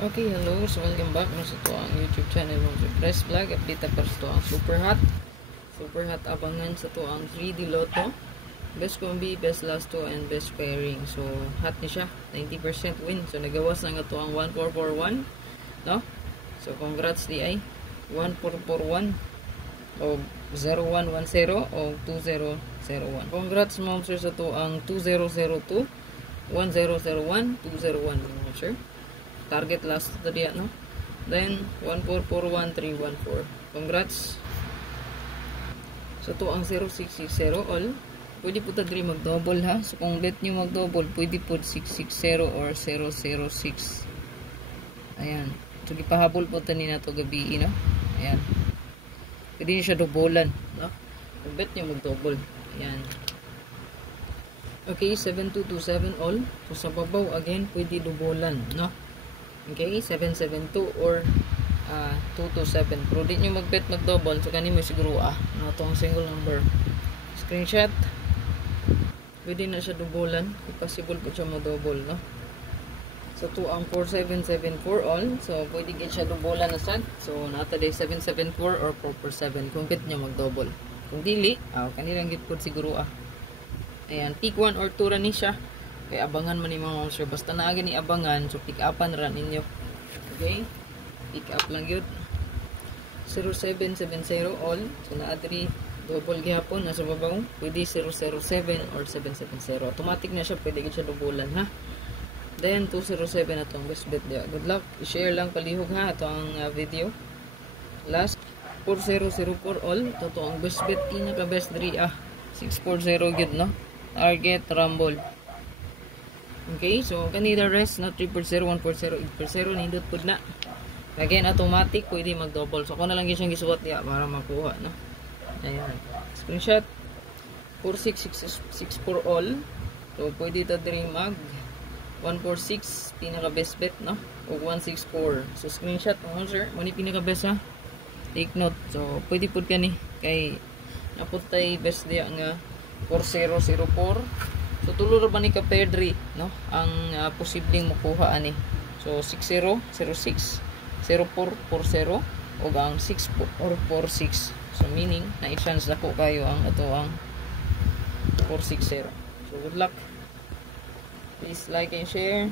Okay, hello. So, welcome back sa ito ang YouTube channel mo. So, Press Vlog. Update pa sa ito ang Super Hot. Super Hot abangan sa ito ang 3D Lotto. Best combi, best last 2, and best pairing. So, hot ni siya. 90% win. So, nagawas na nga ito ang 1441. No? So, congrats di ay. 1441. O 0110 o 2001. Congrats mo sir sa ito ang 2002, 1001, 201 mo sir. Target last to diya, no? Then 1441314. Congrats. So to ang 0660 all. Pwede po ta diri mag-double ha. So kung bet niyo mag-double, pwede po 660 or 006. Ayan. So gipahabol po ta ni nato gabi, no? Ayan. Pwede niyo siya dobolan, no? Kung bet niyo mag-double. Ayan. Okay, 7227 all. So sa babaw again, pwede dobolan, no? Okay, 772 or 227. Pero di nyo mag-bet mag-double. So, kanin mo siguro no, itong single number. Screenshot. Pwede na siya dobolan. Possible po siya mag-double, no? So, 2 ang 4774 all. So, pwede din siya dobolan na sad. So, nata day 774 or 447. Kung bet nyo mag-double. Kung dili, kanilang gitpod siguro Ayan, pick 1 or 2 rin siya. Kaya abangan man ni mga sir. Basta naagin ni abangan. So, pick upan ran ninyo. Okay? Pick up lang yun. 0770 all. So, na-adri. Double gihapon. Nasa babaw. Pwede 007 or 770. Automatic na siya. Pwede siya doublean ha. Then, 207 na itong best bet dia. Good luck. I-share lang palihog ha. Ito ang video. Last. 4004 all. Ito ang best bet. Inaka best 3 640 good no. Target rumble. Okay, so kanina rest na 340, 140, 840 nindot pud na. Again, automatic pwede mag-double. So ako na lang siyang gisuot niya para makuha, no. Ayan. Screenshot 46664 all. So pwede ta diri mag 146 pinaka best bet, no. O 164. So screenshot mo sir, mo ni pinaka best ha. Take note. So pwede pud kani kay naputay best dia nga 4004. So, tulo ba ni ka-pair no? Ang posibleng makuha ani. So, 6006, 0440, o ang 6446. So, meaning, na-chance na po kayo ang ito ang 460. So, good luck. Please like and share.